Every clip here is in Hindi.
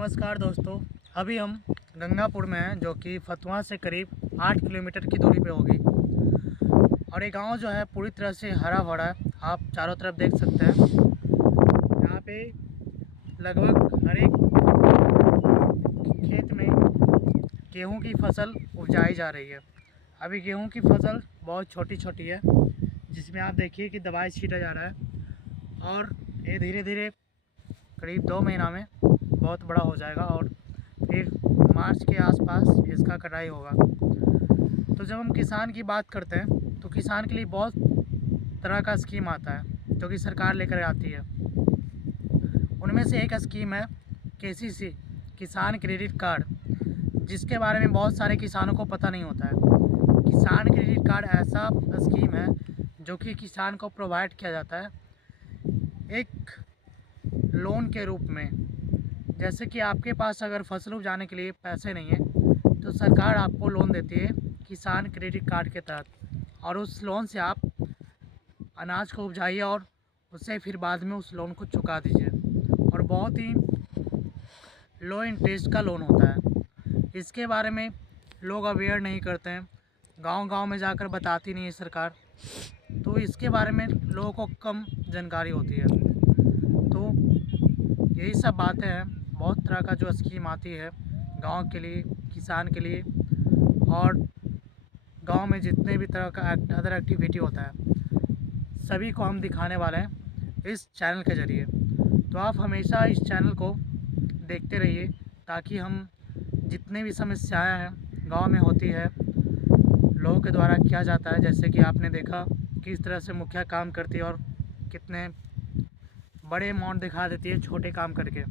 नमस्कार दोस्तों। अभी हम गंगापुर में हैं, जो कि फतुहा से करीब 8 किलोमीटर की दूरी पे होगी। और ये गांव जो है पूरी तरह से हरा भरा है। आप चारों तरफ देख सकते हैं। यहाँ पे लगभग हर एक खेत में गेहूं की फसल उपजाई जा रही है। अभी गेहूं की फसल बहुत छोटी छोटी है, जिसमें आप देखिए कि दवाई छीटा जा रहा है। और ये धीरे धीरे करीब 2 महीना में बहुत बड़ा हो जाएगा और फिर मार्च के आसपास इसका कटाई होगा। तो जब हम किसान की बात करते हैं तो किसान के लिए बहुत तरह का स्कीम आता है जो कि सरकार लेकर आती है। उनमें से एक स्कीम है केसीसी, किसान क्रेडिट कार्ड, जिसके बारे में बहुत सारे किसानों को पता नहीं होता है। किसान क्रेडिट कार्ड ऐसा स्कीम है जो कि किसान को प्रोवाइड किया जाता है एक लोन के रूप में। जैसे कि आपके पास अगर फसल उपजाने के लिए पैसे नहीं है तो सरकार आपको लोन देती है किसान क्रेडिट कार्ड के तहत, और उस लोन से आप अनाज को उपजाइए और उससे फिर बाद में उस लोन को चुका दीजिए। और बहुत ही लो इंटरेस्ट का लोन होता है। इसके बारे में लोग अवेयर नहीं करते हैं, गांव-गांव में जाकर बताती नहीं है सरकार, तो इसके बारे में लोगों को कम जानकारी होती है। तो यही सब बातें हैं। बहुत तरह का जो स्कीम आती है गांव के लिए, किसान के लिए, और गांव में जितने भी तरह का अदर एक्टिविटी होता है सभी को हम दिखाने वाले हैं इस चैनल के ज़रिए। तो आप हमेशा इस चैनल को देखते रहिए, ताकि हम जितने भी समस्याएं हैं गांव में होती है, लोगों के द्वारा किया जाता है, जैसे कि आपने देखा किस तरह से मुखिया काम करती है और कितने बड़े अमाउंट दिखा देती है छोटे काम करके।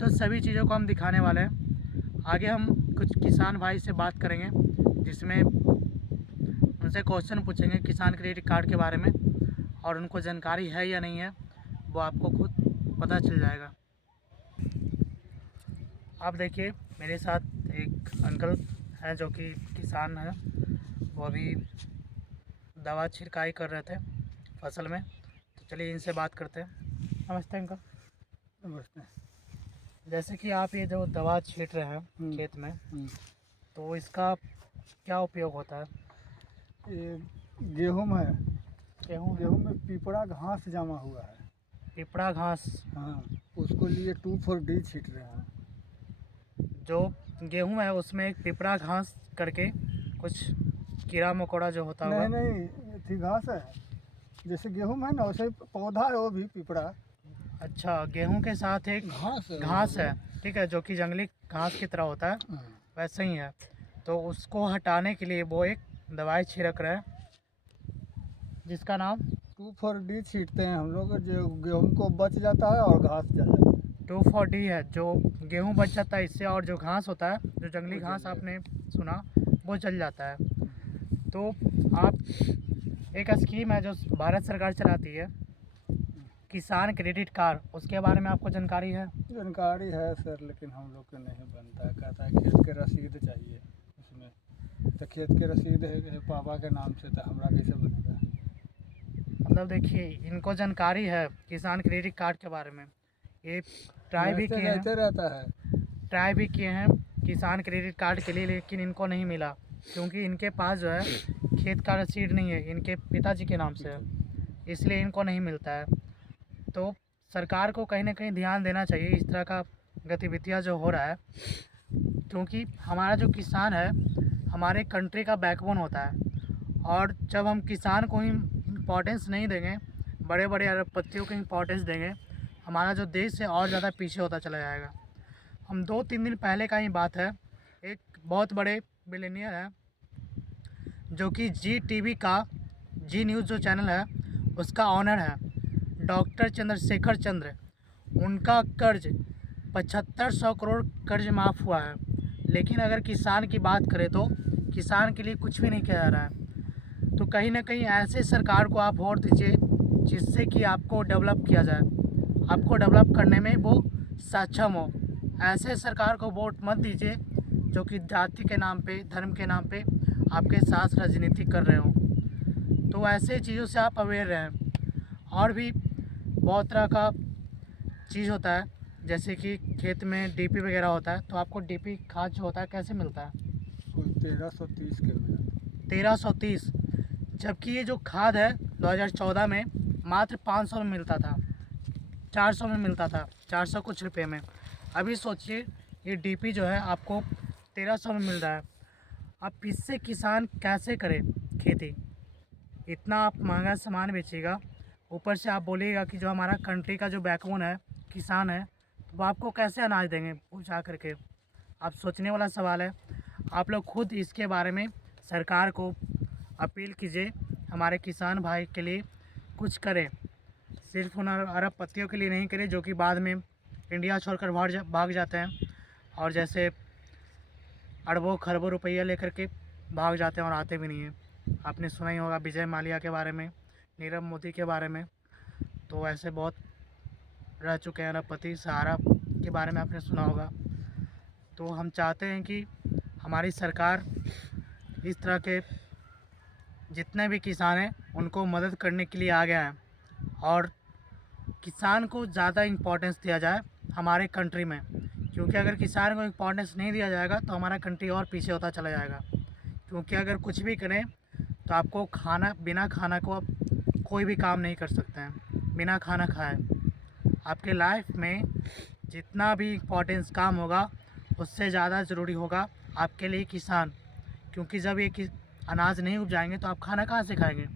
तो सभी चीज़ों को हम दिखाने वाले हैं। आगे हम कुछ किसान भाई से बात करेंगे, जिसमें उनसे क्वेश्चन पूछेंगे किसान क्रेडिट कार्ड के बारे में, और उनको जानकारी है या नहीं है वो आपको खुद पता चल जाएगा। आप देखिए मेरे साथ एक अंकल हैं जो कि किसान हैं। वो अभी दवा छिड़काई कर रहे थे फसल में, तो चलिए इनसे बात करते हैं। नमस्ते अंकल। नमस्ते। जैसे कि आप ये जो दवा छींट रहे हैं खेत में, तो इसका क्या उपयोग होता है? ये गेहूँ है। गेहूँ में पिपड़ा घास जमा हुआ है। पिपड़ा घास। हाँ, उसको लिए 2,4-D छींट रहे हैं। जो गेहूँ है उसमें एक पिपड़ा घास करके कुछ कीड़ा मकोड़ा जो होता होगा। नहीं, थी घास है। जैसे गेहूँ है ना, वैसे पौधा है वो भी पिपड़ा। अच्छा, गेहूँ के साथ एक घास है, ठीक है, जो कि जंगली घास की तरह होता है, हाँ। वैसे ही है। तो उसको हटाने के लिए वो एक दवाई छिड़क रहे हैं, जिसका नाम 2,4-D छींटते हैं हम लोग, जो गेहूँ को बच जाता है और घास जल जाता है। 2,4-D है, जो गेहूँ बच जाता है इससे, और जो घास होता है, जो जंगली घास आपने सुना, वो जल जाता है। तो आप एक स्कीम है जो भारत सरकार चलाती है, किसान क्रेडिट कार्ड, उसके बारे में आपको जानकारी है? जानकारी है सर, लेकिन हम लोग को नहीं बनता है। कहता है खेत के रसीद चाहिए उसमें, तो खेत के रसीद है पापा के नाम से, तो हमारा कैसे बनेगा? मतलब देखिए, इनको जानकारी है किसान क्रेडिट कार्ड के बारे में। ये ट्राई भी किए हैं, रहता है। ट्राई भी किए हैं किसान क्रेडिट कार्ड के लिए, लेकिन इनको नहीं मिला, क्योंकि इनके पास जो है खेत का रसीद नहीं है, इनके पिताजी के नाम से है, इसलिए इनको नहीं मिलता है। तो सरकार को कहीं ना कहीं ध्यान देना चाहिए इस तरह का गतिविधियाँ जो हो रहा है, क्योंकि हमारा जो किसान है हमारे कंट्री का बैकबोन होता है। और जब हम किसान को ही इम्पोर्टेंस नहीं देंगे, बड़े बड़े अरबपतियों को इम्पोर्टेंस देंगे, हमारा जो देश है और ज़्यादा पीछे होता चला जाएगा। हम 2-3 दिन पहले का ही बात है, एक बहुत बड़े बिलियनियर है जो कि जी का जी न्यूज़ जो चैनल है उसका ऑनर है, डॉक्टर चंद्रशेखर चंद्र। उनका कर्ज 7500 करोड़ कर्ज माफ़ हुआ है। लेकिन अगर किसान की बात करें तो किसान के लिए कुछ भी नहीं किया जा रहा है। तो कहीं ना कहीं ऐसे सरकार को आप वोट दीजिए जिससे कि आपको डेवलप किया जाए, आपको डेवलप करने में वो सक्षम हो। ऐसे सरकार को वोट मत दीजिए जो कि जाति के नाम पे, धर्म के नाम पे आपके साथ राजनीति कर रहे हो। तो ऐसे चीज़ों से आप अवेयर रहें। और भी बहुत तरह का चीज़ होता है जैसे कि खेत में डीपी वगैरह होता है, तो आपको डीपी खाद जो होता है कैसे मिलता है? कुल 1330 के मिला। 1330, जबकि ये जो खाद है 2014 में मात्र 500 में मिलता था, 400 में मिलता था, 400 कुछ रुपए में। अभी सोचिए ये डीपी जो है आपको 1300 में मिल रहा है। अब इससे किसान कैसे करे खेती? इतना आप महंगा सामान बेचिएगा, ऊपर से आप बोलिएगा कि जो हमारा कंट्री का जो बैकबोन है किसान है, तो वो आपको कैसे अनाज देंगे पूछा करके? आप सोचने वाला सवाल है। आप लोग खुद इसके बारे में सरकार को अपील कीजिए, हमारे किसान भाई के लिए कुछ करें। सिर्फ उन अरबपतियों के लिए नहीं करें जो कि बाद में इंडिया छोड़कर भाग जाते हैं, और जैसे अरबों खरबों रुपया लेकर के भाग जाते हैं और आते भी नहीं हैं। आपने सुना ही होगा विजय माल्या के बारे में, नीरव मोदी के बारे में, तो ऐसे बहुत रह चुके हैं अरबपति। सहारा के बारे में आपने सुना होगा। तो हम चाहते हैं कि हमारी सरकार इस तरह के जितने भी किसान हैं उनको मदद करने के लिए आ गया है, और किसान को ज़्यादा इम्पोर्टेंस दिया जाए हमारे कंट्री में, क्योंकि अगर किसान को इम्पोर्टेंस नहीं दिया जाएगा तो हमारा कंट्री और पीछे होता चला जाएगा। क्योंकि अगर कुछ भी करें तो आपको बिना खाना को आप कोई भी काम नहीं कर सकते हैं। बिना खाना खाए आपके लाइफ में जितना भी इम्पोर्टेंस काम होगा उससे ज़्यादा ज़रूरी होगा आपके लिए किसान, क्योंकि जब ये अनाज नहीं उपजाएंगे तो आप खाना कहाँ से खाएंगे?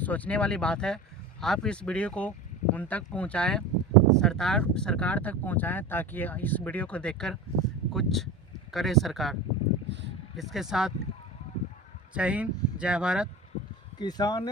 सोचने वाली बात है। आप इस वीडियो को उन तक पहुँचाएँ, सरकार तक पहुँचाएँ, ताकि इस वीडियो को देखकर कुछ करे सरकार। इसके साथ जय हिंद, जय भारत। किसान